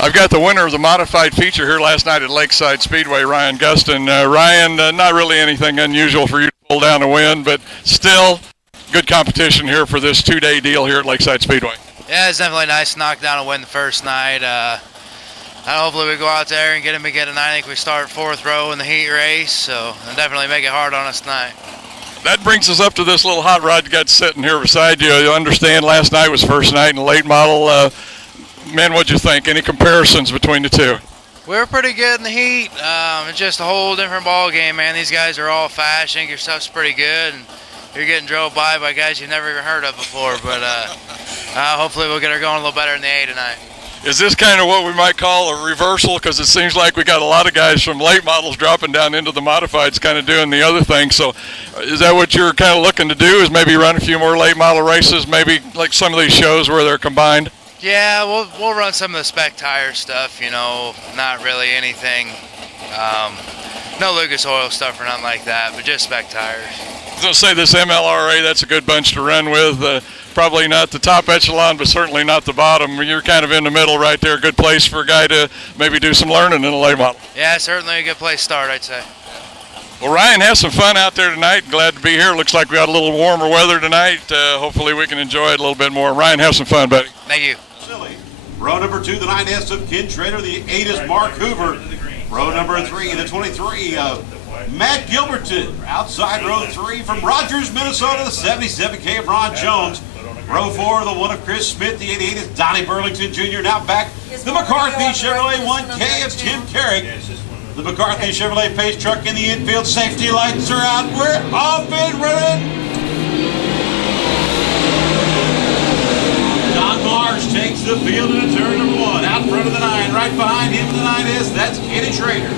I've got the winner of the modified feature here last night at Lakeside Speedway, Ryan Guston. Ryan, not really anything unusual for you to pull down a win, but still good competition here for this two-day deal here at Lakeside Speedway. Yeah, it's definitely nice to knock down a win the first night. Hopefully we go out there and get him again tonight. I think we start 4th row in the heat race, so and definitely make it hard on us tonight. That brings us up to this little hot rod you got sitting here beside you. You understand last night was first night in the late model. Man, what'd you think? Any comparisons between the two? We were pretty good in the heat. It's just a whole different ball game, man. These guys are all fast. I think your stuff's pretty good, and you're getting drove by guys you've never even heard of before. But hopefully we'll get her going a little better in the A tonight. Is this kind of what we might call a reversal? Because it seems like we got a lot of guys from late models dropping down into the modifieds, kind of doing the other thing. So is that what you're kind of looking to do, is maybe run a few more late model races, maybe like some of these shows where they're combined? Yeah, we'll run some of the spec tire stuff, you know, not really anything, no Lucas Oil stuff or nothing like that, but just spec tires. I was going to say this MLRA, that's a good bunch to run with. Probably not the top echelon, but certainly not the bottom. You're kind of in the middle right there. Good place for a guy to maybe do some learning in a late model. Yeah, certainly a good place to start, I'd say. Well, Ryan, have some fun out there tonight. Glad to be here. Looks like we got a little warmer weather tonight. Hopefully we can enjoy it a little bit more. Ryan, have some fun, buddy. Thank you. Row number 2, the 9S of Ken Schrader. The 8 is Mark Hoover. Row number 3, the 23 of Matt Gilberton. Outside row 3 from Rogers, Minnesota, the 77K of Ron Jones. Row 4, the 1 of Chris Smith. The 88 is Donnie Burlington Jr. Now back, the McCarthy Chevrolet 1K of Tim Carrick. The McCarthy Chevrolet pace truck in the infield. Safety lights are out. We're off and running. Don Mars takes the field in turn number 1. Out front of the 9. Right behind him, the 9S. That's Kenny Schrader.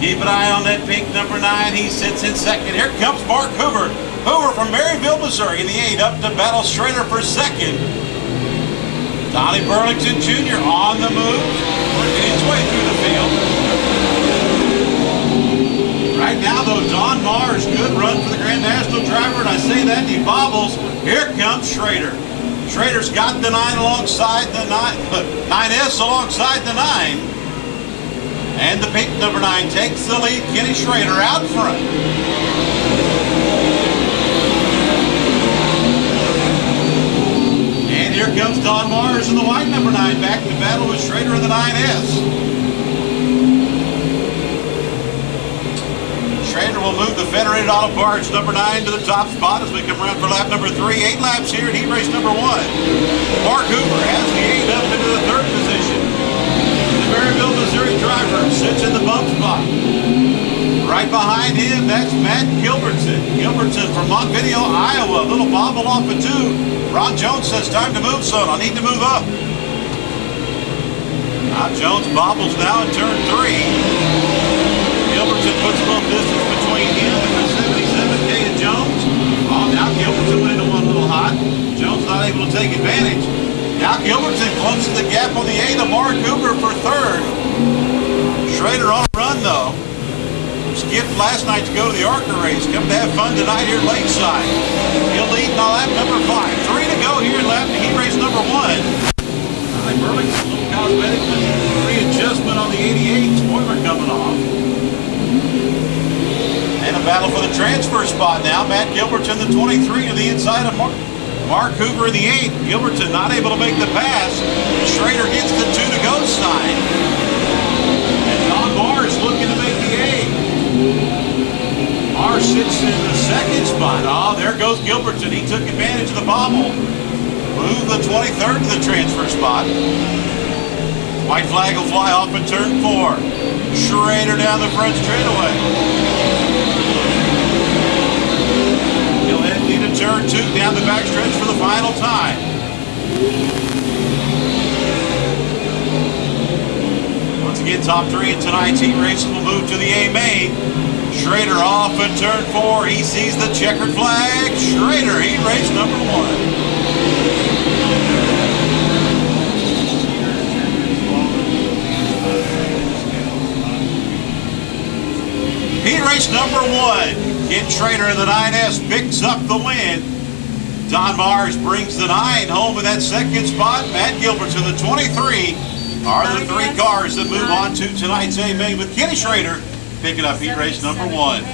Keep an eye on that pink number 9. He sits in second. Here comes Mark Hoover. Hoover from Maryville, Missouri in the 8 up to battle Schrader for second. Donnie Burlington Jr. on the move, working his way through the field. Right now, though, Don Mars, good run for the Grand National driver, and I say that, and he bobbles. Here comes Schrader. Schrader's got the 9 alongside the 9S alongside the 9. And the pink number 9 takes the lead. Kenny Schrader out front. And here comes Don Mars in the white number 9 back to battle with Schrader in the 9S. Schrader will move the Federated Auto Parts number 9 to the top spot as we come around for lap number 3. 8 laps here at heat race number 1. Mark Hoover has the 8 up into the 3rd position. The Maryville, Missouri driver sits in the bump spot. Right behind him, that's Matt Gilberton. Gilberton from Montevideo, Iowa. A little bobble off of 2. Ron Jones says, time to move, son. I need to move up. Ron Jones bobbles now in turn 3. Gilberton puts a little distance between him and the 77K of Jones. Oh, now Gilberton went into one little hot. Jones not able to take advantage. Now Gilberton closes the gap on the 8 of Mark Hoover for 3rd. Schrader on a run, though. Skipped last night to go to the ARCA race. Come to have fun tonight here at Lakeside. He'll lead in lap number 5. 3 to go here in heat race number 1. Burlington, a little cosmetic readjustment on the 88. Spoiler coming off. And a battle for the transfer spot now. Matt Gilberton, the 23 to the inside of Mark Hoover in the 8. Gilberton not able to make the pass. Schrader gets the 2 to go sign. And Don Mars looking to make the 8. Mars sits in the 2nd spot. Oh, there goes Gilberton. He took advantage of the bobble. Move the 23rd to the transfer spot. White flag will fly off in turn 4. Schrader down the front straightaway. He'll head into turn 2 down the backstretch for the final time. Once again, top 3 in tonight's heat races will move to the A main. Schrader off in turn 4. He sees the checkered flag. Schrader, heat race number 1. Heat race number 1. Ken Schrader in the 9S picks up the win. Don Mars brings the 9 home with that 2nd spot. Matt Gilberton, the 23, are the three cars that move on to tonight's A main, with Kenny Schrader picking up heat race number 1.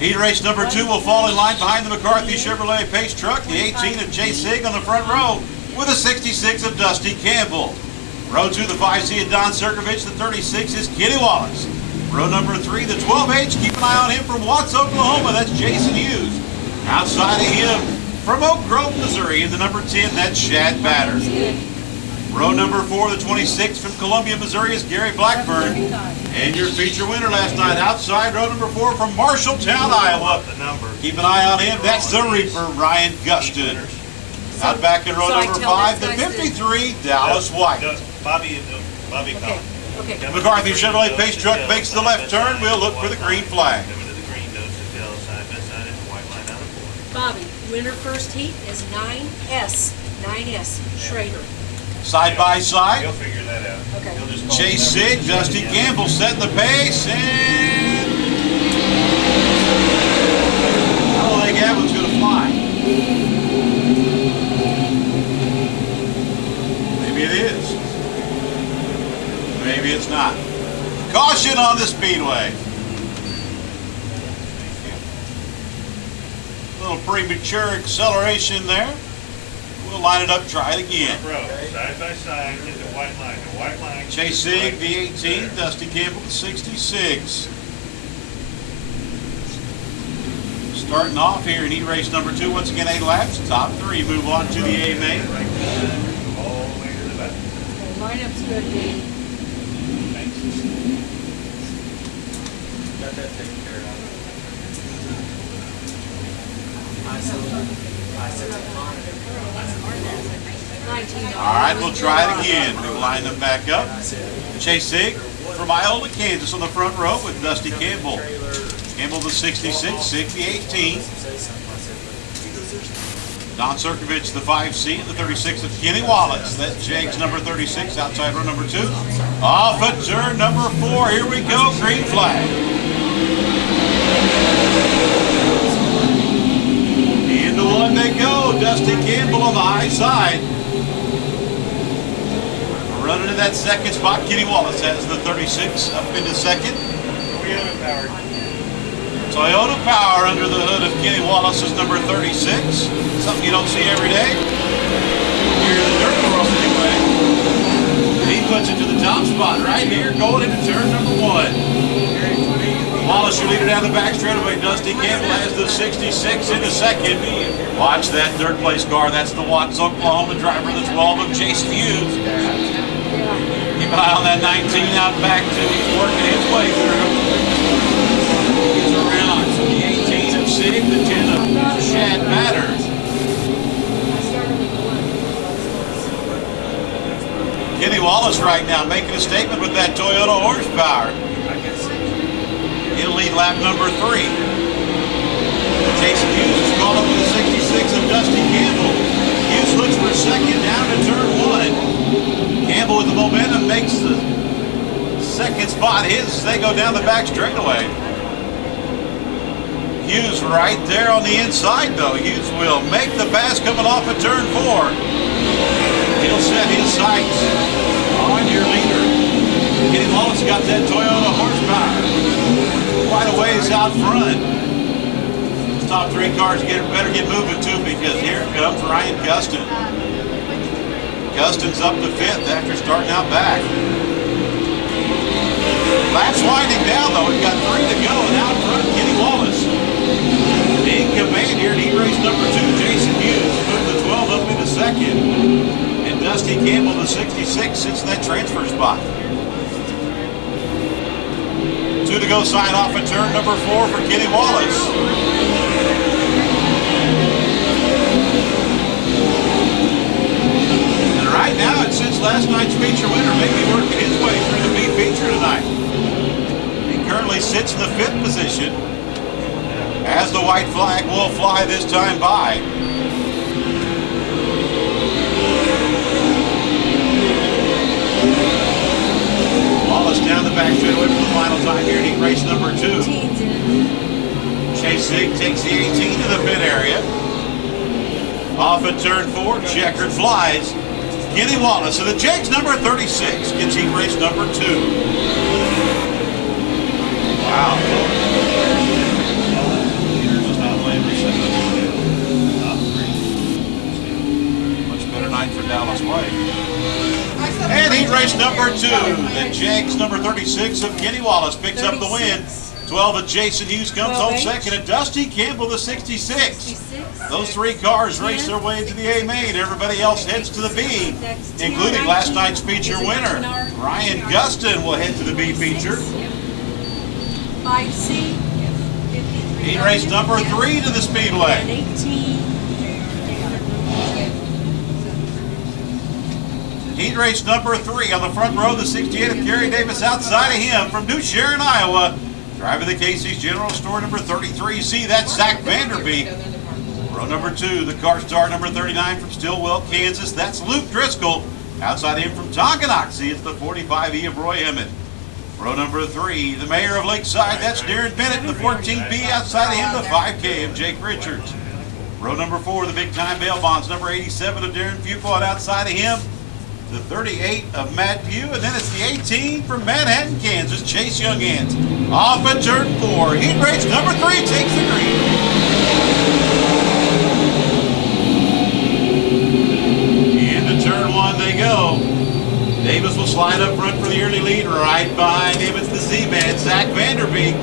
Heat race number 2 will fall in line behind the McCarthy Chevrolet Pace truck, the 18 of Jay Sig on the front row, with a 66 of Dusty Campbell. Row 2, the 5C of Don Circovich, the 36 is Kenny Wallace. Row number 3, the 12H, keep an eye on him from Watts, Oklahoma, that's Jason Hughes. Outside of him, from Oak Grove, Missouri, in the number 10, that's Shad Batter. Row number 4, the 26 from Columbia, Missouri, is Gary Blackburn. And your feature winner last night, outside row number 4 from Marshalltown, Iowa. Keep an eye on him, that's the Reaper, Ryan Guston. Out back in row number 5, the 53, Dallas White. Bobby Okay. McCarthy Chevrolet Pace truck makes the left turn. We'll look for the green flag. Bobby, winner first heat is 9S Schrader. Side by side, He'll figure that out. Okay. Chase Sig, Dusty Campbell setting the pace, and I don't think that one's going to fly. Maybe it is. Maybe it's not. Caution on the Speedway. A little premature acceleration there. We'll line it up, try it again. Side by side, hit the white line. The white line. Chase Sig, the 18, Dusty Campbell, the 66. Starting off here in heat race number 2, once again 8 laps, top 3 move on to the A main. All the way to the back. Lineup's good, Dave. Got that taken care of. All right, we'll try it again. We'll line them back up. Chase Sig from Iola, Kansas on the front row with Dusty Campbell. Campbell the 66, Sig the 18. Don Circovich the 5C and the 36 of Kenny Wallace. That's Jags number 36, outside row number 2. Off at turn number 4. Here we go, green flag. Into one they go. Dusty Campbell on the high side. Running in that second spot, Kenny Wallace has the 36 up into second. Toyota Power under the hood of Kenny Wallace's number 36. Something you don't see every day. Here in the dirt world anyway. And he puts it to the top spot right here, going into turn number 1. Wallace, your leader down the back straightaway. Dusty Campbell has the 66 into second. Watch that third place car. That's the Watts, Oklahoma driver, the 12 of Jason Hughes. Keep an eye on that 19 out back too. He's working his way through. He's around. So the 18 of Sig, the 10 of Shad Batter. Kenny Wallace right now making a statement with that Toyota horsepower. He'll lead lap number 3. Jason Hughes is caught up with the 66 of Dusty Campbell. Hughes looks for second down to turn 1. Campbell with the momentum makes the second spot his as they go down the back straightaway. Hughes right there on the inside though. Hughes will make the pass coming off of turn 4. He'll set his sights on your leader. Kenny Wallace got that Toyota horsepower quite a ways out front. These top 3 cars better get moving too, because here comes Ryan Guston. Guston's up to 5th after starting out back. Laps winding down though. We've got 3 to go, and out front Kenny Wallace. In command here in heat race number 2, Jason Hughes moved the 12 up into second. And Dusty Campbell, the 66, sits in that transfer spot. 2 to go, sign off at turn number 4 for Kenny Wallace. And right now, and since last night's feature winner, maybe working his way through the B feature tonight. He currently sits in the 5th position as the white flag will fly this time by. Wallace down the back straight away for the final time here in heat race number 2. Chase Sig takes the 18 to the pit area. Off at turn 4, checkered flies. Kenny Wallace. So the Jags number 36 gets heat race number 2. Wow. Much better night for Dallas White. And heat race number 2. The Jags number 36 of Kenny Wallace picks up the win. 12 of Jason Hughes comes home second, and Dusty Campbell the 66. Those 3 cars race their way into the A main. Everybody else heads to the B, including last night's feature winner. Ryan Gustin will head to the B feature. 5C. Heat race number 3 to the Speedway. 18. Heat race number 3 on the front row, the 68 of Kerry Davis outside of him from New Sharon, Iowa. Driving the Casey's General Store number 33C, that's Zach Vanderbeek. Row number 2, the car star number 39 from Stillwell, Kansas, that's Luke Driscoll. Outside him from Tonganoxie, it's the 45E of Roy Emmett. Row number 3, the mayor of Lakeside, that's Darren Bennett, the 14B. Outside of him, the 5K of Jake Richards. Row number 4, the big time bail bonds, number 87 of Darren Fuqua. Outside of him, the 38 of Matt Pugh, and then it's the 18 from Manhattan, Kansas, Chase Younghands. Off at turn 4, heat race number 3 takes the green. Into turn 1 they go. Davis will slide up front for the early lead. Right behind him, it's the Z-Man, Zach Vanderbeek.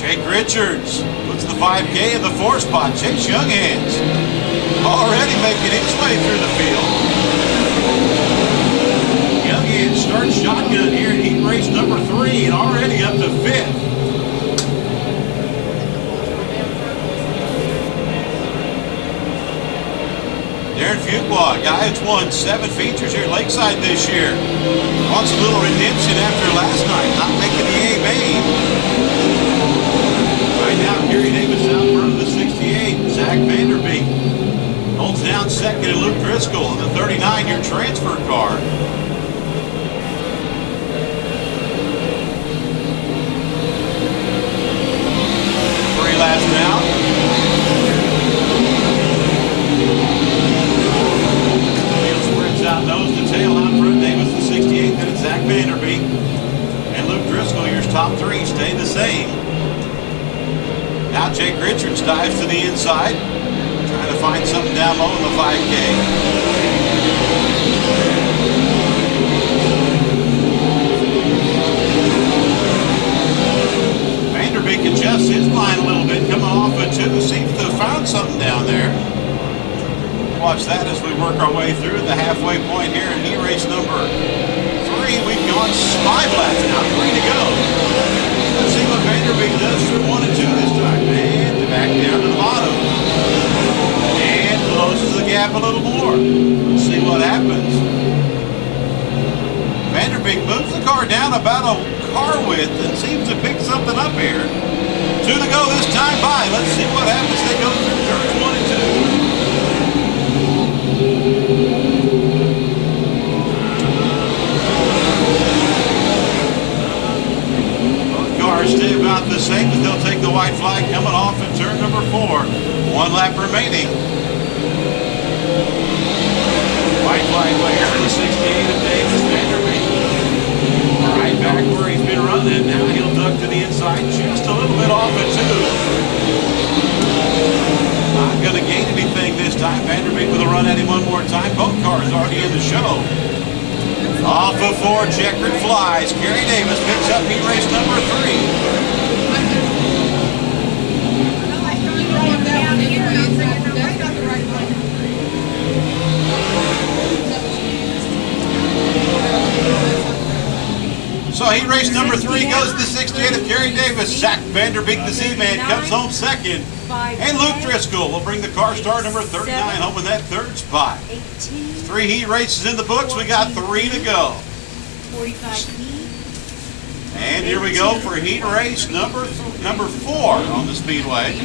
Jake Richards puts the 5K in the 4 spot. Chase Younghands already making its way through the field. Younghands starts shotgun here in heat race number 3 and already up to 5th. Darren Fuqua, a guy who's won 7 features here at Lakeside this year. Wants a little redemption after last night, not making the A main. Right now, Kerry Davis out front of the 68, Zach Vanderbeek. Holds down second to Luke Driscoll in the 39, your transfer car. 3 laps now. Field spreads out nose to tail out front. Davis the 68, then it's Zach Vanderbeek. And Luke Driscoll, your top 3 stay the same. Now Jake Richards dives to the inside. Trying to find something down low in the 5K. Vanderbeek adjusts his line a little bit, coming off of 2. Seems to have found something down there. Watch that as we work our way through the halfway point here in heat race number 3. We've gone 5 laps now, 3 to go. Let's see what Vanderbeek does through 1 and 2 this time. And back down to the bottom. Closes the gap a little more. Let's see what happens. Vanderbeek moves the car down about a car width and seems to pick something up here. 2 to go this time by. Let's see what happens. They go through turns 1 and 2. Both cars stay about the same, but they'll take the white flag coming off in turn number 4. 1 lap remaining. White flag player for the 68 of Davis Vanderbeek. Right back where he's been running. Now he'll duck to the inside just a little bit off at 2. Not going to gain anything this time. Vanderbeek with a run at him one more time. Both cars already in the show. Off of 4, checkered flies. Kerry Davis picks up heat race number 3. So heat race number 3 goes to the 68 of Kerry Davis. Zach Vanderbeek, the Z-Man, comes home second. And Luke Driscoll will bring the car star number 39 home in that 3rd spot. 3 heat races in the books. We got 3 to go. And here we go for heat race number 4 on the Speedway.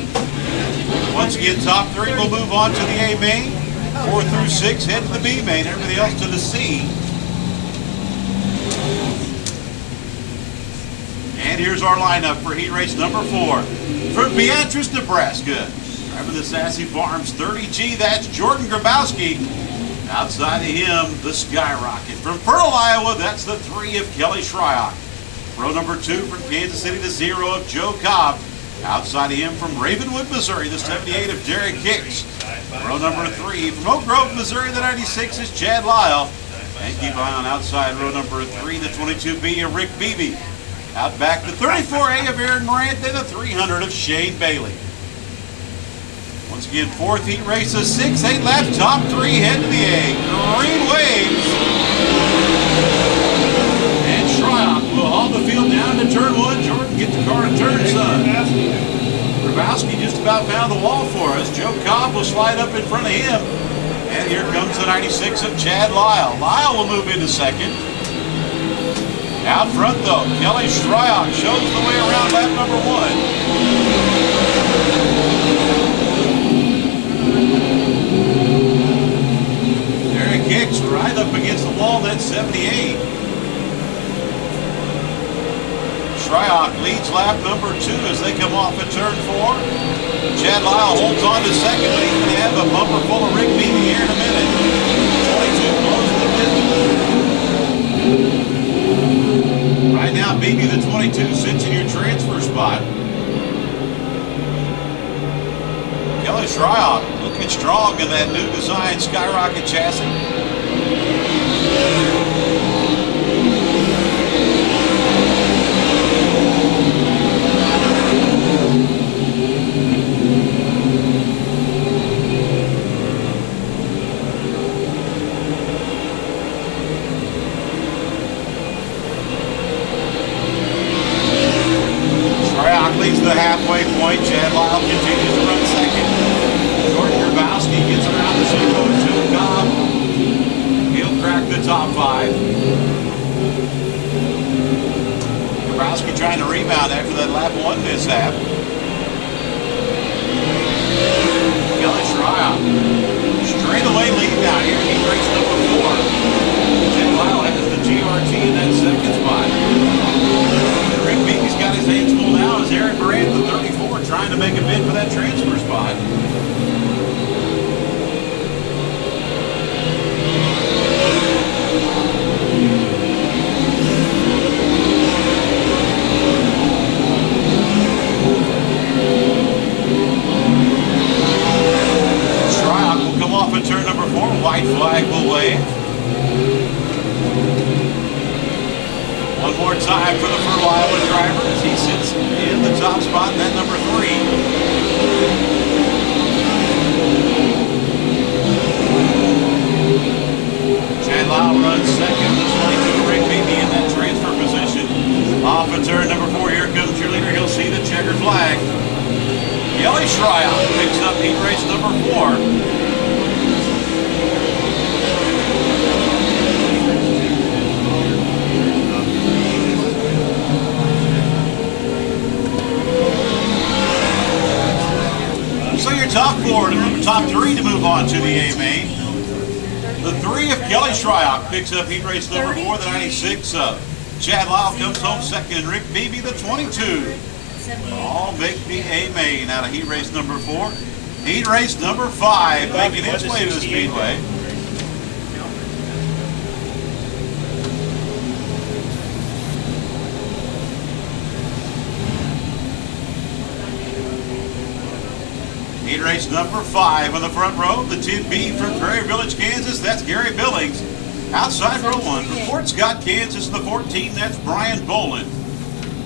Once again, top 3 will move on to the A main. 4 through 6 head to the B main. Everything else to the C. And here's our lineup for heat race number 4. From Beatrice, Nebraska, Driving the Sassy Farms 30G, that's Jordan Grabowski. Outside of him, the Skyrocket. From Pearl, Iowa, that's the 3 of Kelly Shryock. Row number 2 from Kansas City, the 0 of Joe Cobb. Outside of him from Ravenwood, Missouri, the 78 of Derek Hicks. Row number 3 from Oak Grove, Missouri, the 96 is Chad Lyle. And keep an eye on outside row number 3, the 22B of Rick Beebe. Out back, the 34A of Aaron Morant, then the 300 of Shane Bailey. Once again, 4th heat race, a 6-8 lap, top 3 head to the A. Green Waves. And Shryock will haul the field down to turn 1. Jordan, get the car to turn, son. Grabowski just about found the wall for us. Joe Cobb will slide up in front of him. And here comes the 96 of Chad Lyle. Lyle will move into 2nd. Out front, though, Kelly Shryock shows the way around lap number 1. Derek Hicks right up against the wall, that's 78. Shryock leads lap number 2 as they come off at turn 4. Chad Lyle holds on to 2nd, but he's going to have a bumper full of Rick Beebe here in a minute. 22 closes the distance. Right now, Beebe, the 22, sits in your transfer spot. Kelly Shryock looking strong in that new design Skyrocket chassis. Leads the halfway point. Chad Lyle continues to run 2nd. Jordan Grabowski gets around the 0 to Cobb. He'll crack the top 5. Grabowski trying to rebound after that lap 1 mishap. Kelly Shryock straight away lead now here. He breaks number 4. Chad Lyle has the GRT in that 2nd spot. Rick Beebe's got his hands full now as Aaron Morant, the 34, trying to make a bid for that transfer spot. Shryock will come off at turn number 4. White flag will wave. One more time for the Pearl, Iowa driver as he sits in the top spot in that number 3. Chad Lyle runs 2nd. The 22 Rick Beebe in that transfer position. Off at turn number 4. Here comes your leader. He'll see the checkered flag. Kelly Shryock picks up heat race number 4. So your top 4 to move, top 3 to move on to the A main. The 3 of Kelly Shryock picks up heat race number 4. The 96 of Chad Lyle comes home 2nd, and Rick Beebe, the 22. All make the A main out of heat race number 4. Heat race number 5 making its way to the Speedway. Heat race number 5 on the front row, the 10B from Prairie Village, Kansas, that's Gary Billings. Outside row 1 from Fort Scott, Kansas, the 14, that's Brian Boland.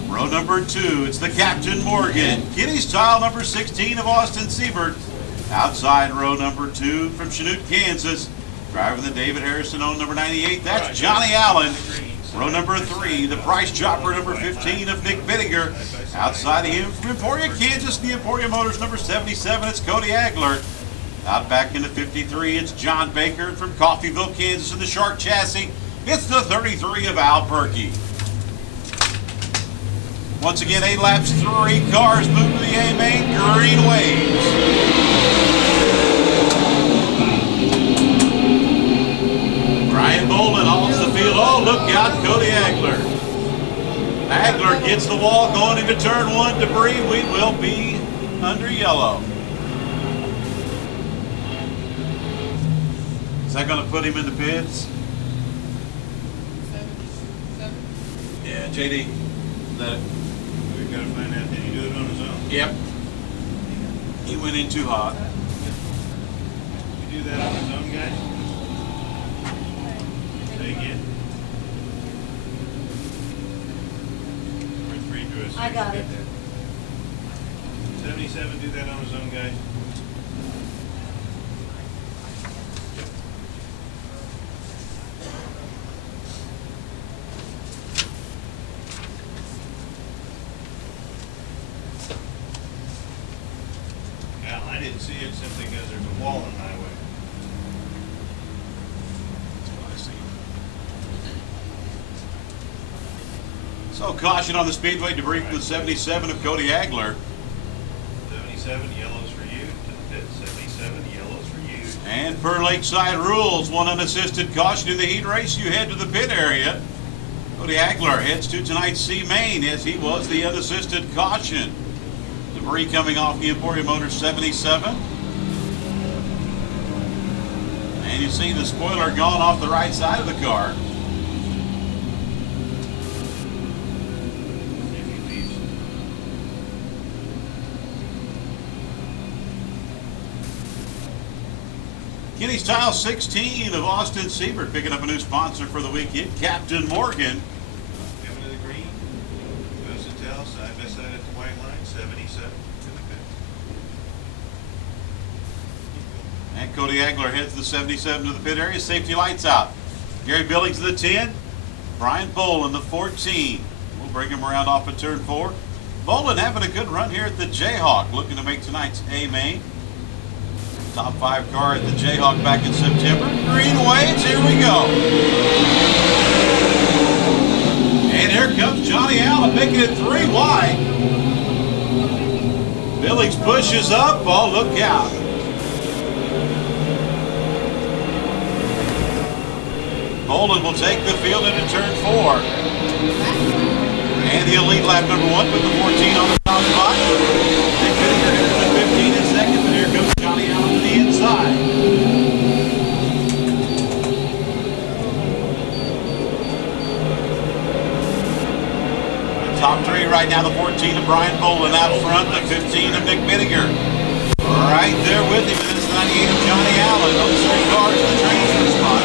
Row number 2, it's the Captain Morgan. Kitty's Tile number 16 of Austin Siebert. Outside row number 2 from Chanute, Kansas. Driving the David Harrison owned number 98, that's Johnny Allen. Row number 3, the Price Chopper number 15 of Nick Bittinger. Outside of him from Emporia, Kansas, the Emporia Motors number 77, it's Cody Agler. Out back into 53, it's John Baker. From Coffeyville, Kansas, in the Shark chassis, it's the 33 of Al Perkey. Once again, 8 laps, 3 cars move to the A main. Green Waves. Brian Boland hauls the field. Oh, look out, Cody Agler. Agler gets the wall going into turn 1. Debris, we will be under yellow. that going to put him in the pits? Yeah, JD. Let it. We've got to find out, did he do it on his own? Yep. He went in too hot. Did he do that on his own, guys? Say again. We're 3 to a 6. I got it. 77 do that on his own, guys? Well, I didn't see it simply because there's a wall in my way. That's what I see. So caution on the Speedway debris from the 77 of Cody Agler. 77 yellows for you to the pit. 77 yellows for you. And per Lakeside rules, one unassisted caution in the heat race, you head to the pit area. Cody Agler heads to tonight's C main as he was the unassisted caution. Debris coming off the Emporium Motors 77. And you see the spoiler gone off the right side of the car. If he leaves. Kenny's Tile 16 of Austin Siebert picking up a new sponsor for the weekend, Captain Morgan. Coming to the green. Goes to tell side by side at the white line. 77 to the pit. And Cody Agler heads the 77 to the pit area. Safety lights out. Gary Billings to the 10. Brian Bolin the 14. We'll bring him around off of turn 4. Bolin having a good run here at the Jayhawk, looking to make tonight's A main. Top 5 car at the Jayhawk back in September. Green waves, here we go. And here comes Johnny Allen making it 3 wide. Billings pushes up. Oh, look out. Bolin will take the field into turn 4. And he'll lead lap number 1 with the 14 on the top spot. Nick Whittaker here with 15 in second, but here comes Johnny Allen to the inside. Top 3 right now, the 14 of Brian Bolin out front, the 15 of Nick Whittaker. Right there with him, and this 98 of Johnny Allen. Those 3 cars in the transfer spot.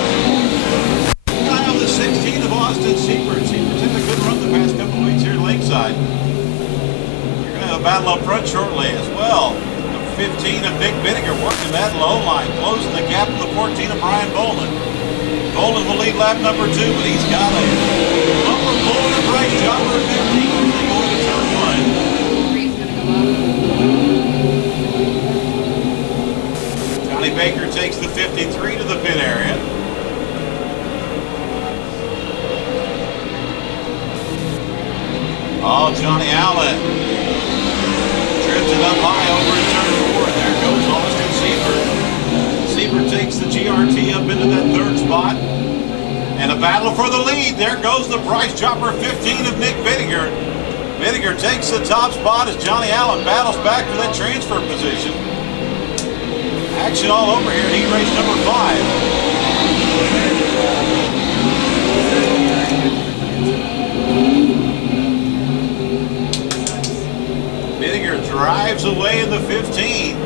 Guy on the 16 of Austin Siebert. Siebert's had a good run the past couple of weeks here in Lakeside. You're going to have a battle up front shortly as well. The 15 of Nick Whittaker working that low line, closing the gap to the 14 of Brian Bolin. Bolin will lead lap number 2, but he's got a bumper pull and a brake jumper 15 as they go into turn 1. Johnny Baker takes the 53 to the pit area. Oh, Johnny Allen drifted up high over in turn 4. There goes Austin Siebert. Siebert takes the GRT up into that 3rd spot. And a battle for the lead. There goes the price chopper 15 of Nick Whittaker. Whittaker takes the top spot as Johnny Allen battles back for that transfer position. Action all over here in heat race number 5. Whittaker drives away in the 15.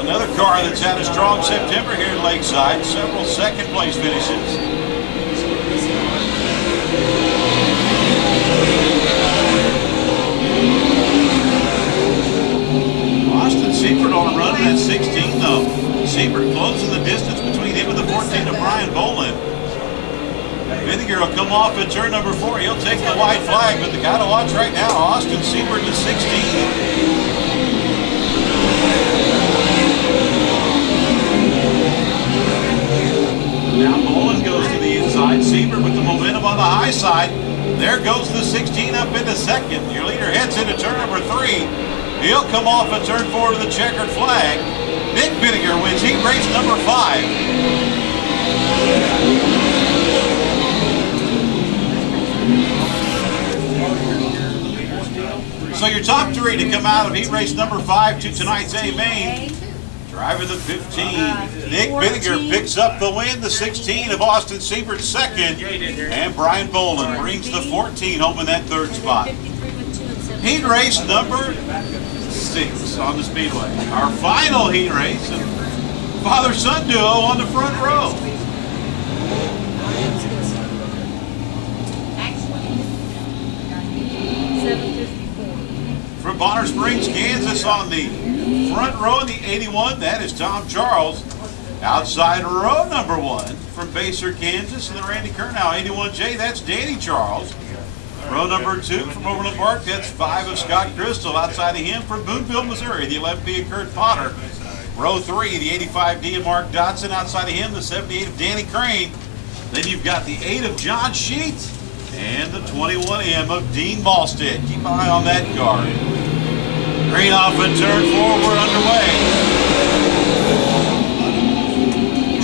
Another car that's had a strong September here in Lakeside. Several second place finishes. Austin Siebert on a run in that 16 though. Siebert closing the distance between him and the 14 of Brian Bolin. Whittaker will come off at turn number 4. He'll take the white flag, but the guy to watch right now, Austin Siebert is 16. Now Bolin goes to the inside. Siebert with the momentum on the high side. There goes the 16 up into second. Your leader heads into turn number 3. He'll come off at turn 4 to the checkered flag. Nick Whittaker wins heat race number 5. So your top 3 to come out of heat race number 5 to tonight's A main. Driving the 15, Nick Vinegar picks up the win. The 16 of Austin Siebert second. And Brian Boland brings the 14 home in that third spot. Heat race number 6 on the Speedway. Our final heat race. Father-son duo on the front row. From Bonner Springs, Kansas on the front row in the 81, that is Tom Charles. Outside row number 1 from Baser, Kansas, and the Randy Kernow 81J, that's Danny Charles. Row number 2 from Overland Park, that's 5 of Scott Crystal. Outside of him from Boonville, Missouri, the 11B of Kurt Potter. Row 3, the 85D of Mark Dodson. Outside of him, the 78 of Danny Crane. Then you've got the 8 of John Sheets and the 21M of Dean Malstead. Keep an eye on that car. Green off and turn 4, we're underway.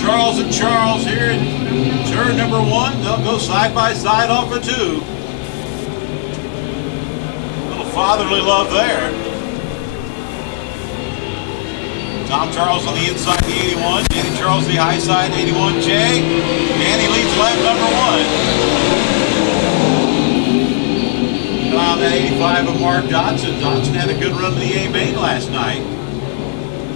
Charles and Charles here in turn number 1. They'll go side by side off of 2. Little fatherly love there. Tom Charles on the inside, the 81. Danny Charles, the high side, 81J. Danny leads lap number 1. On that 85 of Mark Dodson. Dodson had a good run to the A main last night.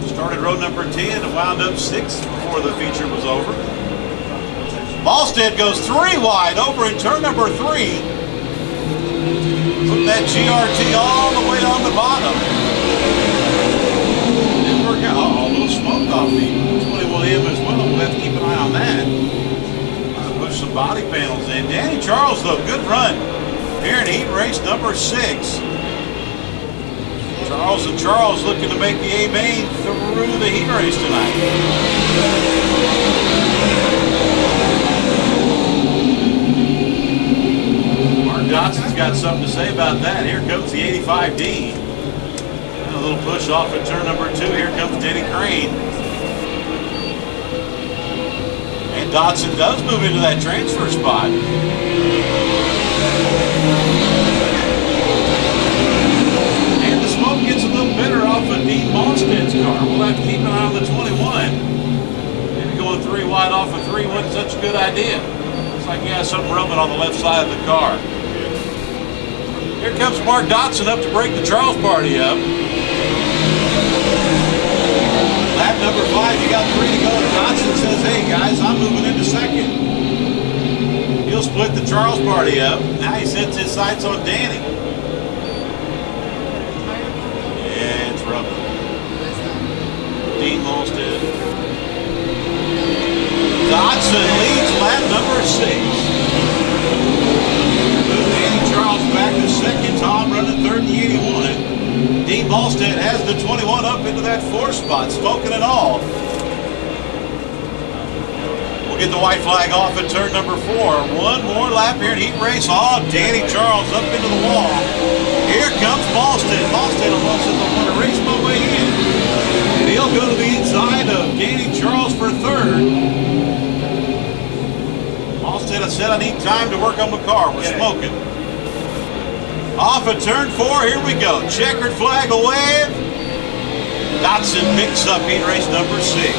Started row number 10 and wound up 6th before the feature was over. Malstead goes 3 wide over in turn number 3. Put that GRT all the way on the bottom. Oh, a little smoke off the 21M as well. We'll have to keep an eye on that. Push some body panels in. Danny Charles, though, good run here in heat race number 6. Charles and Charles looking to make the A main through the heat race tonight. Mark Dodson's got something to say about that. Here comes the 85D. A little push off at turn number 2. Here comes Danny Crane. And Dodson does move into that transfer spot. And the smoke gets a little bitter off of Dean Malstead's car. We'll have to keep an eye on the 21. Maybe going 3 wide off of 3 wasn't such a good idea. Looks like he has something rubbing on the left side of the car. Here comes Mark Dodson up to break the Charles party up. Lap number 5, you got 3 to go. Dodson says, hey guys, I'm moving into second. He'll split the Charles party up. Now he sets his sights on Danny. Yeah, it's rubbing. Dean Malstead. Dodson leads lap number 6. Danny Charles back to second. Tom running third in the 81. Dean Malstead has the 21 up into that 4th spot, smoking and all. We'll get the white flag off at turn number 4. One more lap here in heat race. Oh, Danny Charles up into the wall. Here comes Malstead. Malstead almost says, I want to race my way in. And he'll go to the inside of Danny Charles for 3rd. Malstead said, I need time to work on my car. We're smoking. Off of turn 4, here we go. Checkered flag away. Dodson picks up heat race number 6.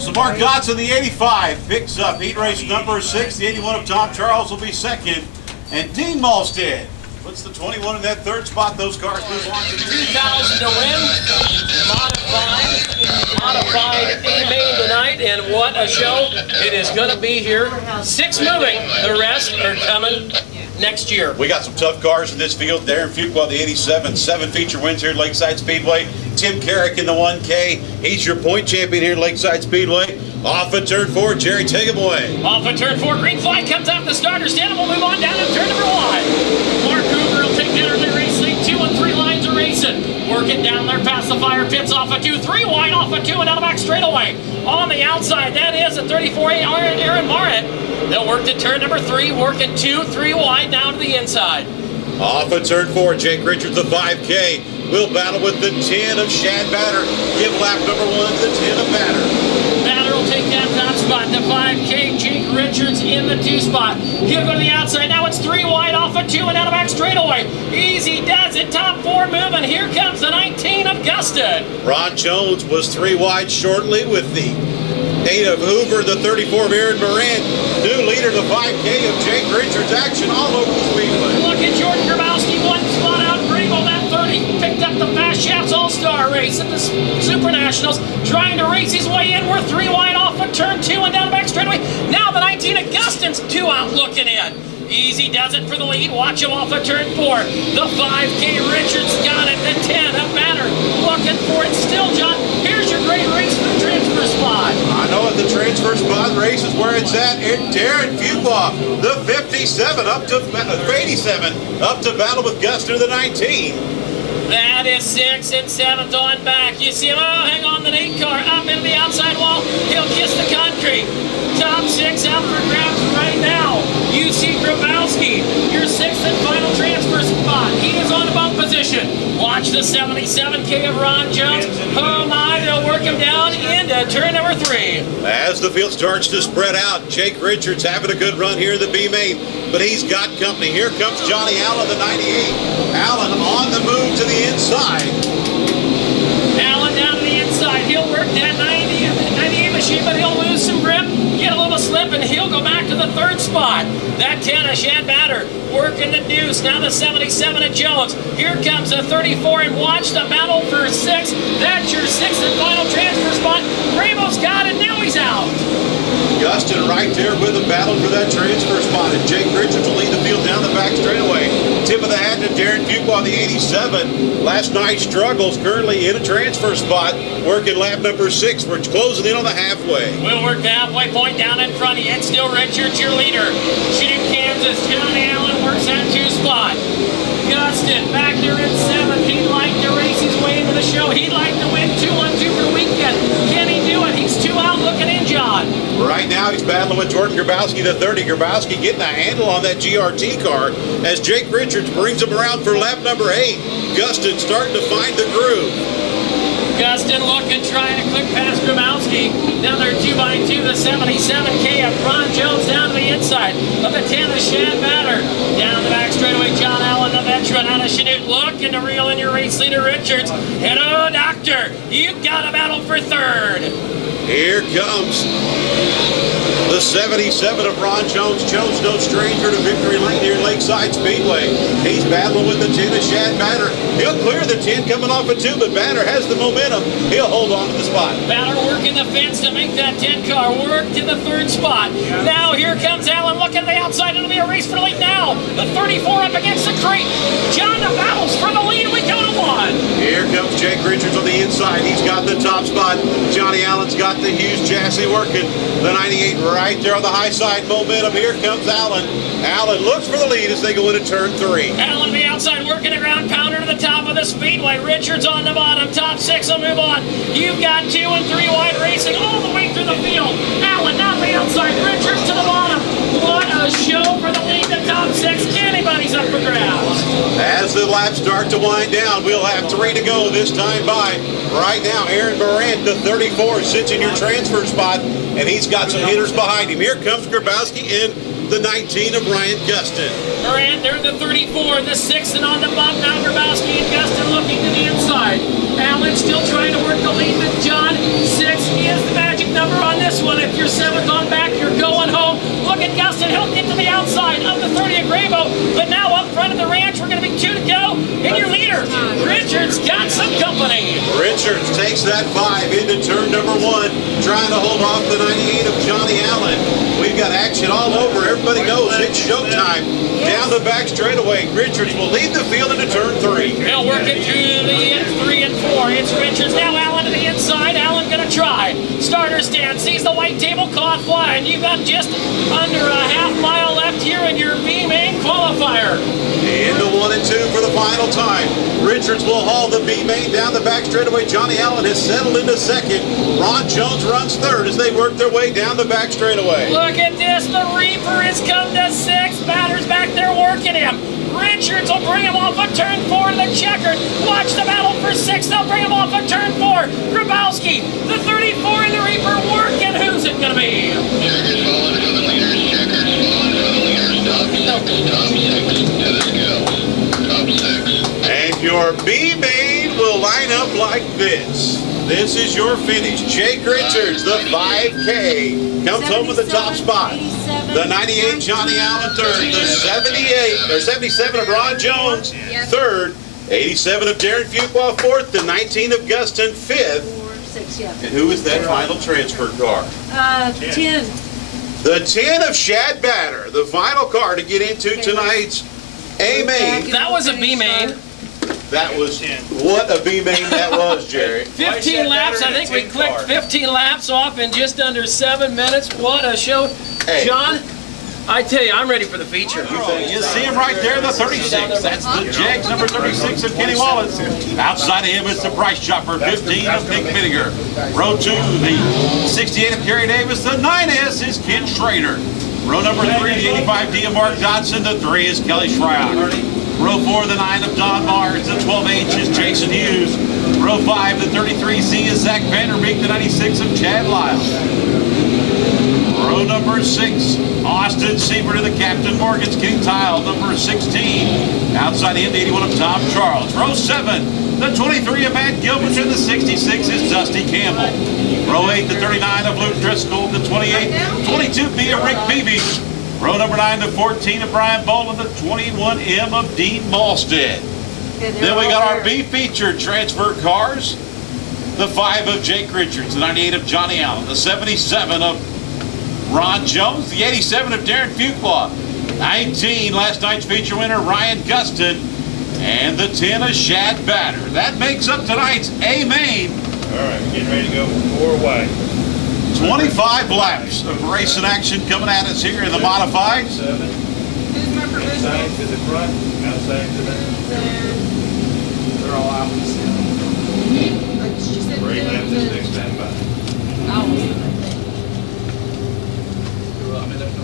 So Mark Dodson, the 85, picks up heat race number 6. The 81 of Tom Charles will be second. And Dean Malstead puts the 21 in that 3rd spot. Those cars move on to 2,000 to win. Modified A-main tonight, and what a show it is going to be here. 6 moving. The rest are coming next year. We got some tough cars in this field. Darren Fuqua, the 87, 7 feature wins here at Lakeside Speedway. Tim Carrick in the 1K. He's your point champion here at Lakeside Speedway. Off at turn 4, Jerry, take him away. Off at turn 4, green flag comes off the starter stand, and we'll move on down to turn number 1. Mark Hoover will take that early race lead. 2 and 3 lines are racing. Working down there past the fire pits off of 2. 3 wide off of 2 and out of back straightaway. On the outside, that is a 34A Aaron Marrett. They'll work to turn number 3, working 2, 3 wide now to the inside. Off at turn 4, Jake Richards, the 5K. Will battle with the 10 of Shad Batter. Give lap number 1 to the 10 of Batter. Batter will take that top spot. The 5K, Jake Richards in the 2 spot. He'll go to the outside. Now it's 3 wide off of 2 and down the back straightaway. Easy does it. Top 4 moving. Here comes the 19 of Guston. Ron Jones was 3 wide shortly with the 8 of Hoover, the 34 of Aaron Moran. New leader, the 5K of Jake Richards. Action all over the Speedway. Look at Jordan Grabowski, 1 spot out. Bravo, that 30. Picked up the Fast Shafts All-Star race at the Super Nationals. Trying to race his way in. We're 3 wide off of turn 2 and down the back straightaway. Now the 19 of Guston's 2 out looking in. Easy does it for the lead. Watch him off of turn 4. The 5K Richards got it. The 10 of Banner looking for it still, John. Here's your great race for the transfer spot. I know at the transfer spot race is where it's at. Darren Fuqua, the 57 up to 87 up to battle with Guston, the 19. That is 6 and 7th on back. You see him, oh, hang on, the 8 car up into the outside wall. He'll kiss the concrete. Top 6 out for grabs right now. You see Grabowski, your 6th and final transfer spot. He is on the bump position. Watch the 77K of Ron Jones. Oh my, they'll work him down into turn number 3. As the field starts to spread out, Jake Richards having a good run here in the B main, but he's got company. Here comes Johnny Allen, the 98. Allen on the move to the inside. Allen down to the inside. He'll work that 98 machine, but he'll lose some grip, get a little slip, and he'll go back to the 3rd spot. That 10 of Shad Batter working the deuce. Now the 77 of Jones. Here comes the 34, and watch the battle for 6. That's your 6th and final transfer spot. Bravo's got it. Now he's out. Guston right there with the battle for that transfer spot, and Jake Richards will lead the field down the back straightaway. Tip of the hat to Darren Fuqua, the 87. Last night's struggles, currently in a transfer spot, working lap number 6. We're closing in on the halfway. We'll work the halfway point down in front of you. It's still Richards, your leader. Shooting Kansas, Johnny Allen works that 2 spot. Guston back there in 7th. He'd like to race his way into the show. He'd like to win 2-1-2 for the weekend. Can he do it? He's 2 out looking in, John. Right now he's battling with Jordan Grabowski, the 30. Grabowski getting a handle on that GRT car as Jake Richards brings him around for lap number 8. Guston starting to find the groove. Guston looking, trying to click past Grabowski. Down there 2x2, the 77K of Ron Jones down to the inside of the 10 of Shad Batter. Down the back straightaway, John Allen, the veteran out of Shootout, looking to reel in your race leader, Richards. And oh, Doctor, you got a battle for 3rd. Here comes the 77 of Ron Jones. Jones, no stranger to victory lane here in Lakeside Speedway. He's battling with the 10 of Shad Batter. He'll clear the 10 coming off of 2, but Batter has the momentum. He'll hold on to the spot. Batter working the fence to make that 10 car work to the 3rd spot. Now here comes Allen looking the outside. It'll be a race for lead now. The 34 up against the crate. John, the battles for the lead. We go to 1. Here comes Jake Richards on the inside. He's got the top spot. Johnny Allen's got the huge chassis working. The 98 right there on the high side momentum. Here comes Allen. Allen looks for the lead as they go into turn 3. Allen the outside working the ground pounder to the top of the Speedway. Richards on the bottom. Top 6 will move on. You've got 2 and 3 wide racing all the way through the field. Allen down the outside. Richards to the bottom. What a show for the lead. The top 6. Anybody's up for grabs. As the laps start to wind down, we'll have 3 to go this time by. Right now, Aaron Moran, the 34, sits in your transfer spot, and he's got some hitters behind him. Here comes Grabowski in the 19 of Ryan Guston. Moran, they're the 34, the 6th, and on the bump now Grabowski and Guston looking to the inside. Allen still trying to work the lead, but John, 6 is the magic number on this one. If you're 7th on back, you're going home. Look at Guston, he'll get to the outside of the 30 of Gravo, but now up front of the ranch, we're going to be 2 to go. And your leader, Richards, got some company. Richards takes that 5 into turn number 1, trying to hold off the 98 of Johnny Allen. We've got action all over. Everybody knows it's showtime. Down the back straightaway, Richards will lead the field into turn 3. They'll work it through the 3 and 4. It's Richards. Now Allen to the inside. Allen going to try. Starter stand. Sees the white tablecloth flying. You've got just under a half mile left here in your B main qualifier. Into 1 and 2 for the final time. Richards will haul the B main down the back straightaway. Johnny Allen has settled into 2nd. Ron Jones runs 3rd as they work their way down the back straightaway. Look at this. The Reaper has come to 6th. Batter's back there working him. Richards will bring him off of turn 4 to the checkered. Watch the battle for 6. They'll bring him off of turn 4. Grabowski, the 34 in the Reaper working. Who's it going to be? Checkers falling for the leaders. Checkers falling for the leaders. Top 6. Top 6. Let us go. Top 6. And your B main will line up like this. This is your finish. Jake Richards, the 5K, comes home with the top spot. The 98 Johnny Allen third. The 77 of Ron Jones third. 87 of Darren Fuqua fourth. The 19 of Guston fifth. 6, yeah. And who is that final transfer car? 10. The 10 of Shad Batter, the final car to get into tonight's A main. That was a B main. That was, what a B main that was, Jerry. 15 laps. I think we clicked 15 laps off in just under 7 minutes. What a show. Hey. John, I tell you, I'm ready for the feature. You see him right there, the 36. That's the Jags, number 36 of Kenny Wallace. Outside of him is the Price Chopper, 15 of Nick Vinegar. Row 2, the 68 of Kerry Davis. The 9S is Ken Schrader. Row number 3, the 85D of Mark Dodson. The 3 is Kelly Schreier. Row 4, the 9 of Don Mars. The 12H is Jason Hughes. Row 5, the 33C is Zach Vanderbeek. The 96 of Chad Lyle. Row number 6, Austin Siebert of the Captain Morgan's King Tile. Number 16, outside the end, 81 of Tom Charles. Row 7, the 23 of Matt Gilbert. And the 66 is Dusty Campbell. Row 8, the 39 of Luke Driscoll. The 22B of Rick Beebe. Row number 9 to 14 of Brian Boland, the 21M of Dean Malstead. Then we got our B feature transfer cars. The 5 of Jake Richards, the 98 of Johnny Allen, the 77 of Ron Jones, the 87 of Darren Fuqua, 19 last night's feature winner Ryan Guston, and the 10 of Shad Batter. That makes up tonight's A main. All right, getting ready to go 4 wide. 25 laps of racing action coming at us here in the modified. 7. Inside to the front, outside to the back. They're all out. 3 laps as they stand by.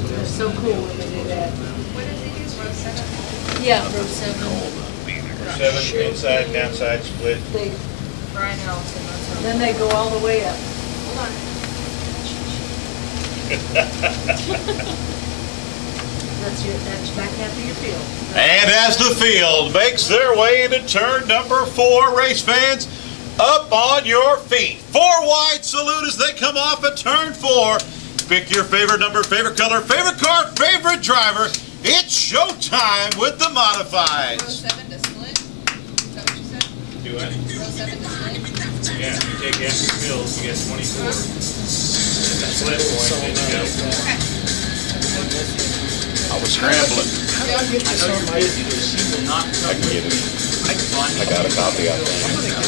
They're so cool when they do that. What did they use? Row 7? Yeah, row 7. Row 7, inside and outside split. Brian Allison. Then they go all the way up. Hold on. That's back half of your field. And as the field makes their way into turn number 4, race fans, up on your feet. 4 wide salute as they come off at turn 4. Pick your favorite number, favorite color, favorite car, favorite driver. It's showtime with the modifieds. Row 7 to split? Is that what you said? Do it. Row 7 to split? Yeah, you take half your field, you get 24. Split point, then you go. Okay. I was scrambling. I can get it. I got a copy, I think.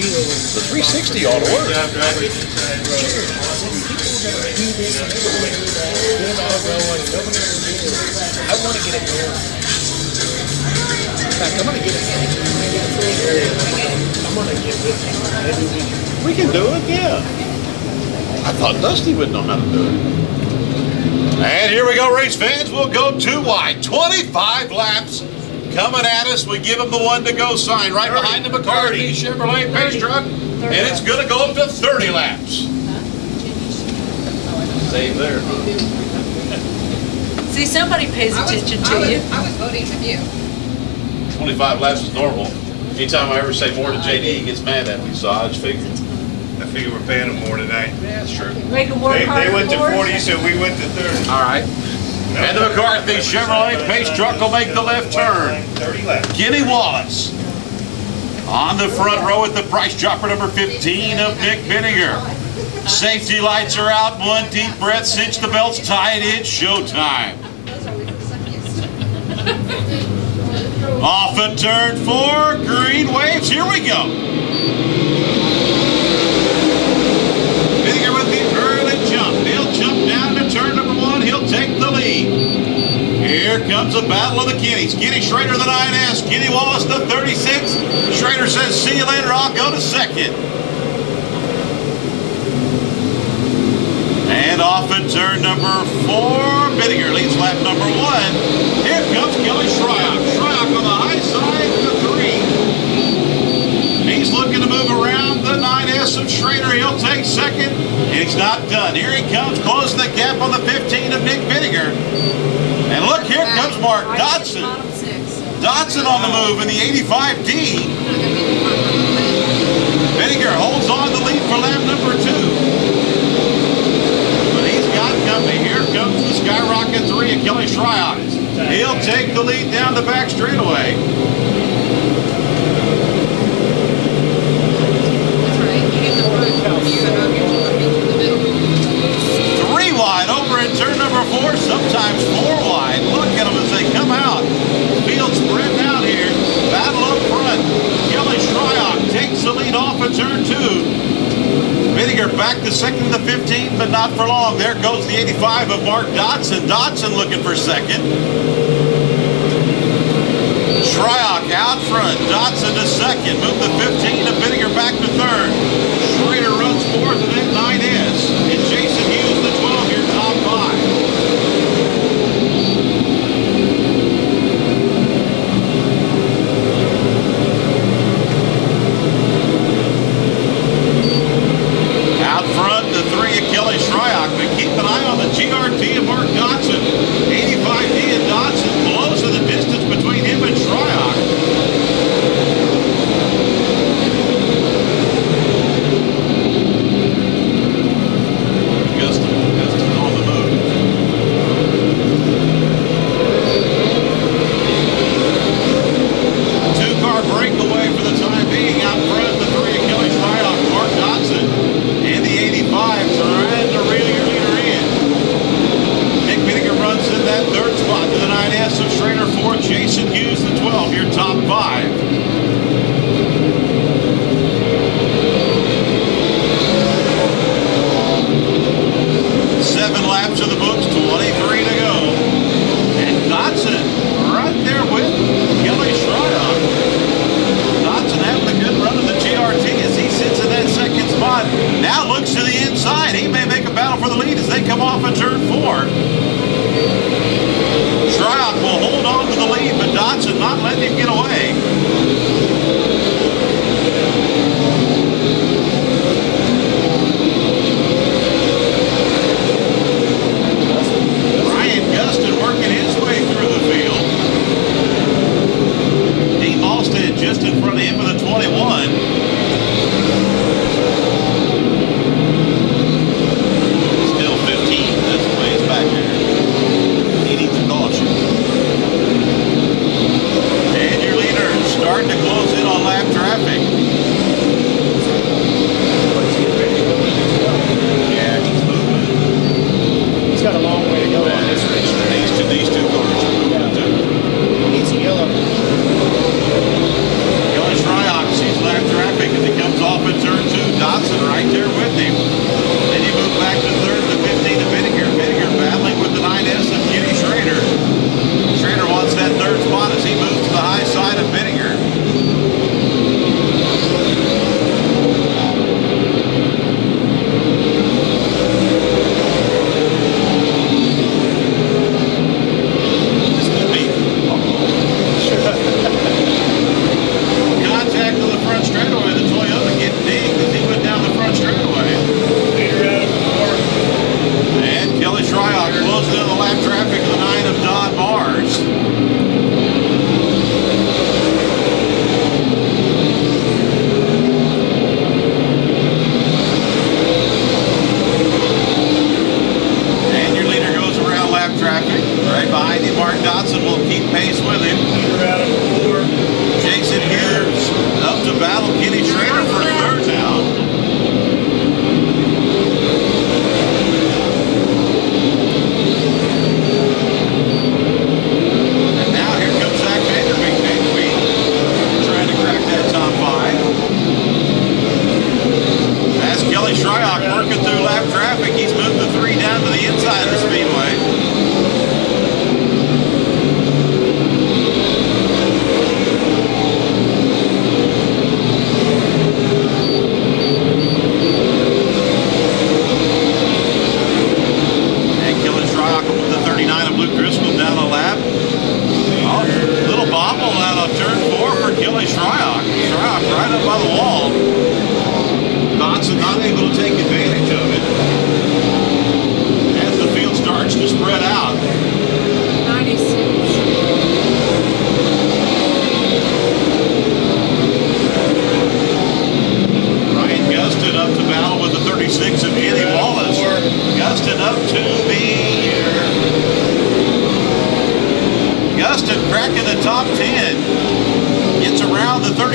The 360 ought to work. Job driver, inside row. I want to get it going. In fact, I'm going to get it. I'm going to get this. We can do it, yeah. I thought Dusty would know how to do it. And here we go, race fans. We'll go 2 wide. 25 laps coming at us. We give them the 1 to go sign right behind the McCarty Chevrolet pace truck. And it's going to go up to 30 laps. Save there. See, somebody pays attention to you. I was voting with you. 25 laps is normal. Anytime I ever say more to JD, he gets mad at me, so I just figured. I figure we're paying them more tonight. Yeah, that's true. Make them work harder. They went to for us. 40, so we went to 30. All right. And the McCarthy Chevrolet pace truck will make the left turn. 30 laps. Kenny Wallace on the front row with the price chopper number 15 of Nick Vinegar. Safety lights are out. 1 deep breath. Cinch the belts. Tie it in. Showtime. Off at turn 4. Green waves. Here we go. Vinegar with the early jump. He'll jump down to turn number 1. He'll take the lead. Here comes the battle of the Kennys. Kenny Schrader, the 9S. Kenny Wallace, the 36. Schrader says, see you later, I'll go to second. And off at turn number 4, Bittinger leads lap number 1. Here comes Kelly Shryock. Shryock on the high side with a 3. He's looking to move around the 9S of Schrader. He'll take second, and he's not done. Here he comes, closing the gap on the 15 of Nick Bittinger. And look, here comes Mark Dodson. Dodson on the move in the 85D. Bittinger holds on the lead for lap number 2. But he's got company. Here comes the Skyrocket 3 of Kelly Shryock. He'll take the lead down the back straightaway. Turn number 4, sometimes 4 wide. Look at them as they come out. Field spreading out here. Battle up front. Kelly Shryock takes the lead off of turn 2. Bittinger back to second to the 15, but not for long. There goes the 85 of Mark Dodson. Dodson looking for second. Shryock out front. Dodson to second. Move the 15 of Bittinger back to third. Schrader runs fourth and then 9S. And Jason Hughes the 12 here, top 5. Out front, the 3 of Kelly Shryock, but keep an eye on the GRT of Mark Dodson. 85D of Dodson blows in the distance between him and Shryock. Guston's on the move. 2-car breakaway for the time being. Out front, the 3 of Kelly Shryock, Mark Dodson, and the 85 trying to reel your leader in. Nick Bittinger runs in that third spot to the 9S of Schrader 4, Jason Hughes the 12, your top 5. Seven laps of the books, 23 to go. And Dodson right there with Kelly Shryock. Dodson having a good run of the GRT as he sits in that second spot. Now looks to the inside. He may make a battle for the lead as they come off of turn 4. Shryock will hold on to the lead, but Dodson not letting him get away. Guston working his way through the field. Dean Malstead just in front of him with a 21. Still 15. That's the way he's back there. He needs a caution. And your leader starting to close in on lap traffic. Yeah, he's moving. He's got a long way to go on this race. These two cars are moving too. He's yellow. Kelly Shryock sees lap traffic as he comes off at turn 2. Dodson right there with him. Then you move back to third to 15 of Bittinger. Bittinger battling with the 9S of Kenny Schrader. Schrader wants that third spot as he moves to the high side of Bittinger. Contact on the front straightaway. The Toyota getting dinged as he went down the front straightaway. And Kelly Shryock closing in the lap traffic of the 9 of Don Mars.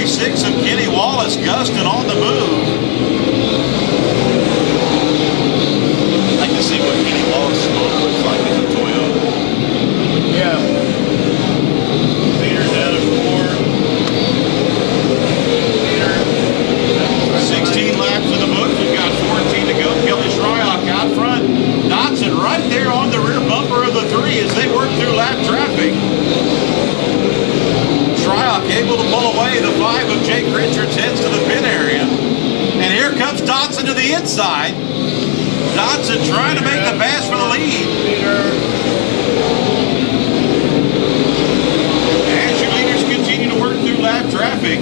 36 of Kenny Wallace, Gustin on the move. I'd like to see what Kenny Wallace smoke looks like in the Toyota. Yeah. Peter's out of 4. 16 laps in the books. We've got 14 to go. Kelly Shryock out front. Dodson right there on the rear bumper of the 3 as they work through lap traffic. Shryock able to pull away. The 5 of Jake Richards heads to the pit area. And here comes Dodson to the inside. Dodson trying to make the pass for the lead. As your leaders continue to work through lap traffic.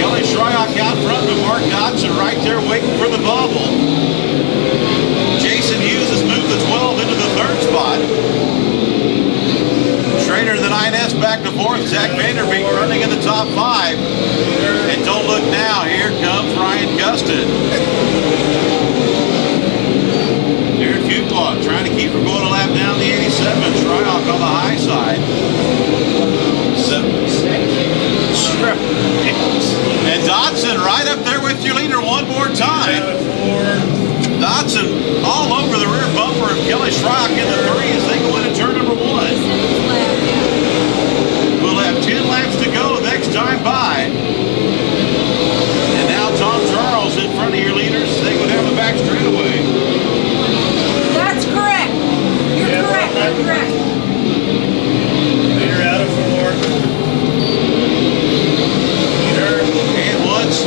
Kelly Shryock out front with Mark Dodson right there waiting for the bubble. Jason Hughes has moved the 12 into the 3rd spot. Schrader the 9S back to 4th. Zach Vanderbeek running in the top 5. And don't look now, here comes Ryan Gustin. Derek Huclaw trying to keep her going a lap down the 87. Shryock on the high side. 7. And Dodson right up there with your leader one more time. Dodson all over the rear bumper of Kelly Shryock in the 3 as they go into turn number 1. We'll have 10 laps to go next time by. And now Tom Charles in front of your leaders. They go down the back straightaway. That's correct. You're correct. You're correct. Peter out of 4. And once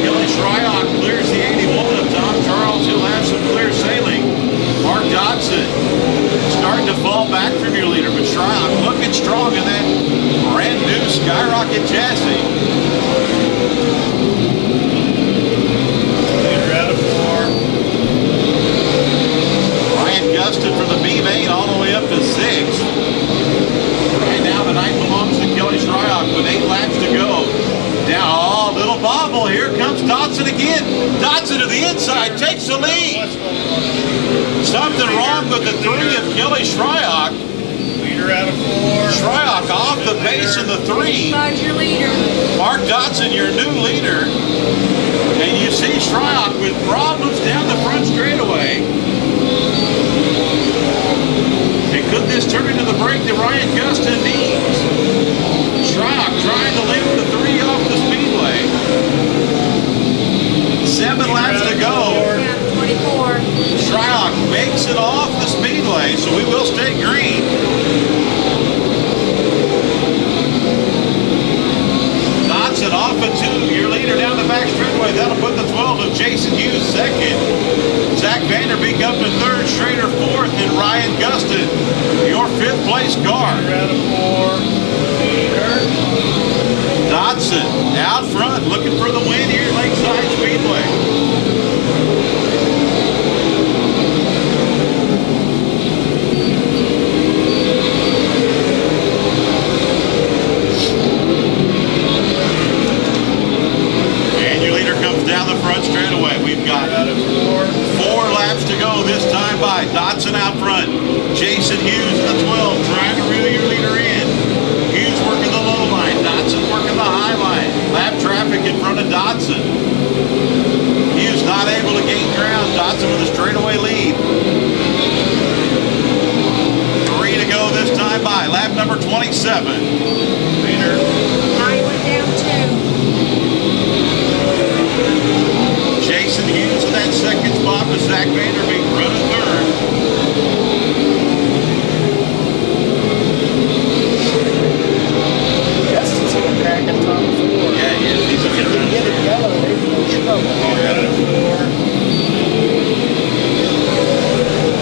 Kelly Shryock clears the 81 of Tom Charles, he'll have some clear sailing. Mark Dodson starting to fall back from your leader, but Shryock looking strong in that brand new Skyrocket chassis. Peter out of 4. Ryan Gustin from the B main all the way up to 6th. Right now the 9th belongs to Kelly Shryock with 8 laps to go. Now, oh, little bobble. Here comes Dodson again. Dodson to the inside, takes the lead. Something wrong with the 3 of Kelly Shryock. Peter out of 4. Shryock off the pace in the 3. Clyde, your leader. Mark Dodson, your new leader. And you see Shryock with problems down the front straightaway. And could this turn into the break that Ryan Gustin needs? Shryock trying to lift the 3 off the Speedway. 7 laps to go. 24. Shryock makes it off the Speedway, so we will stay green. Dodson off of 2, your leader down the back straightaway. That'll put the 12 of Jason Hughes 2nd. Zach Vanderbeek up to 3rd, Schrader 4th, and Ryan Gustin, your 5th place car. Peter out of 4. Dodson out front looking for the win here at Lakeside Speedway. And your leader comes down the front straightaway. We've got 4 laps to go this time by. Dodson out front. Jason Hughes in the 12 trying to reel your leader in. Hughes working the low line. Dodson working the high line. Lap traffic in front of Dodson. Hughes not able to gain ground. Dodson with a straightaway lead. 3 to go this time by. Lap number 27. Peter. I went down 2. Jason Hughes in that 2nd spot with Zach Vanderbeek running 3rd. Justin's going back at top 4. Yeah, he is. He's If he can get it yellow, they'd be in trouble. Peter out of 4.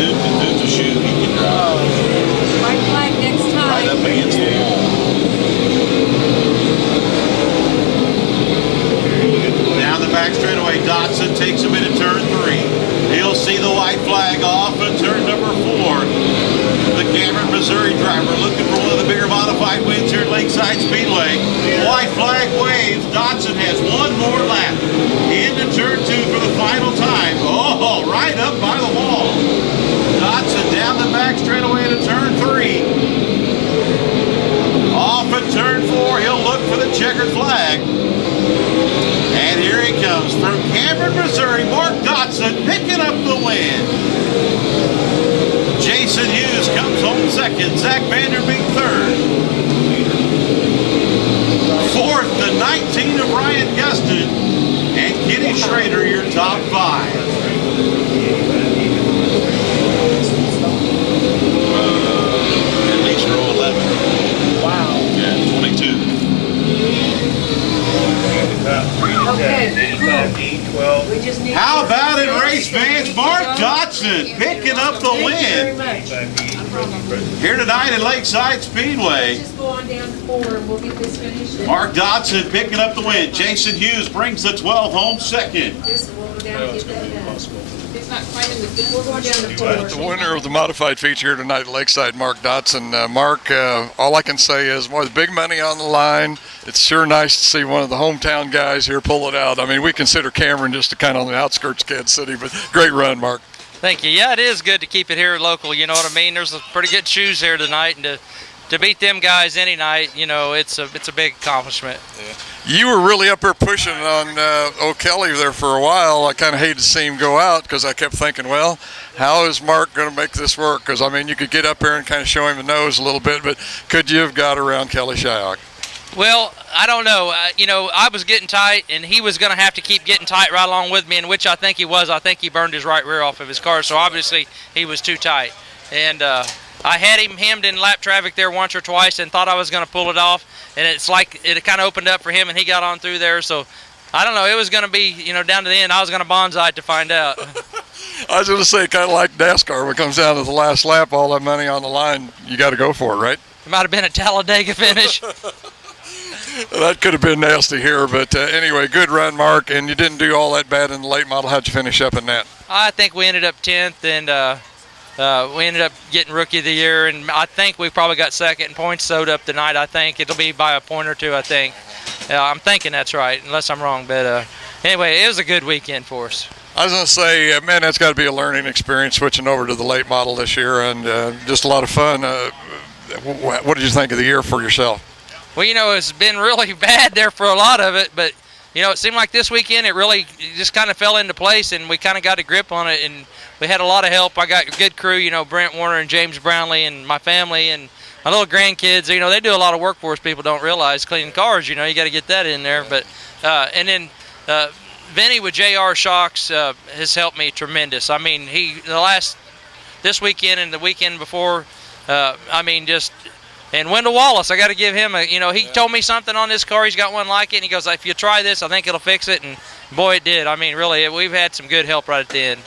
Dude's a shoe. He can drive. White flag next time. Right up against the wall. Down the back straightaway, Dodson takes him into turn 3. He'll see the white flag off at turn number 4. The Cameron, Missouri driver looking for one of the bigger modified wins here at Lakeside Speedway. White flag waves. Dodson has 1 more lap. Into turn 2 for the final time. Oh, right up by the wall. Dodson down the back straightaway to turn 3. Off at turn 4. He'll the checkered flag. And here he comes from Cameron, Missouri. Mark Dodson picking up the win. Jason Hughes comes home second. Zach Vanderbeek third. Fourth, the 19 of Ryan Guston. And Kenny Schrader, your top 5. At least row 11. Wow. Yeah, 22. Okay. 12. We just need. How about it, race fans? Mark Dodson picking up the Thank you very win much. here tonight at Lakeside Speedway. Just go on down to 4 and we'll get this finished. Mark Dodson picking up the win. Jason Hughes brings the 12 home second. This, we'll go down and get that done. It's not quite in the fifth. We're going down to 4. The winner of the modified feature here tonight at Lakeside, Mark Dodson. Mark, all I can say is, with big money on the line, it's sure nice to see one of the hometown guys here pull it out. I mean, we consider Cameron just a kind of on the outskirts of Kansas City, but great run, Mark. Thank you. Yeah, it is good to keep it here local. You know what I mean? There's a pretty good shoes here tonight, and to beat them guys any night, you know, it's a big accomplishment. Yeah. You were really up there pushing on O'Kelly there for a while. I kind of hated to see him go out because I kept thinking, well, how is Mark going to make this work? Because, I mean, you could get up there and kind of show him the nose a little bit, but could you have got around Kelly Shyok? Well, I don't know. You know, I was getting tight, and he was going to have to keep getting tight right along with me, in which I think he was. I think he burned his right rear off of his car, so obviously he was too tight. And I had him hemmed in lap traffic there once or twice and thought I was going to pull it off, and it's like it kind of opened up for him, and he got on through there. So I don't know. It was going to be, you know, down to the end. I was going to bonsai to find out. I was going to say, kind of like NASCAR, when it comes down to the last lap, all that money on the line, you got to go for it, right? It might have been a Talladega finish. That could have been nasty here, but anyway, good run, Mark, and you didn't do all that bad in the late model. How'd you finish up in that? I think we ended up 10th, and we ended up getting Rookie of the Year, and I think we probably got second in points sewed up tonight. I think it'll be by a point or two, I think. I'm thinking that's right, unless I'm wrong, but anyway, it was a good weekend for us. I was going to say, man, that's got to be a learning experience switching over to the late model this year, and just a lot of fun. What did you think of the year for yourself? Well, you know, it's been really bad there for a lot of it, but, you know, it seemed like this weekend it really just kind of fell into place, and we kind of got a grip on it, and we had a lot of help. I got a good crew, you know, Brent Warner and James Brownlee and my family and my little grandkids. You know, they do a lot of work for us. People don't realize cleaning cars, you know, you got to get that in there. But and then Vinny with JR Shocks has helped me tremendous. I mean, this weekend and the weekend before, I mean, just – and Wendell Wallace, I got to give him a, you know, he told me something on this car. He's got one like it, and he goes, if you try this, I think it'll fix it. And boy, it did. I mean, really, we've had some good help right at the end.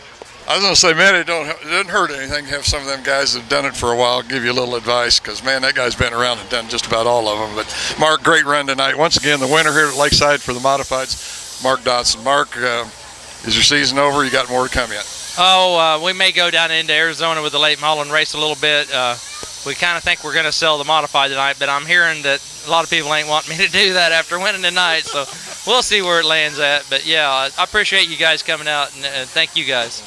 I was going to say, man, it doesn't hurt anything to have some of them guys that have done it for a while give you a little advice, because, man, that guy's been around and done just about all of them. But, Mark, great run tonight. Once again, the winner here at Lakeside for the Modifieds, Mark Dodson. Mark, is your season over? You got more to come yet? Oh, we may go down into Arizona with the late model and race a little bit. We kind of think we're going to sell the Modified tonight, but I'm hearing that a lot of people ain't wanting me to do that after winning tonight, so we'll see where it lands at. But, yeah, I appreciate you guys coming out, and thank you guys.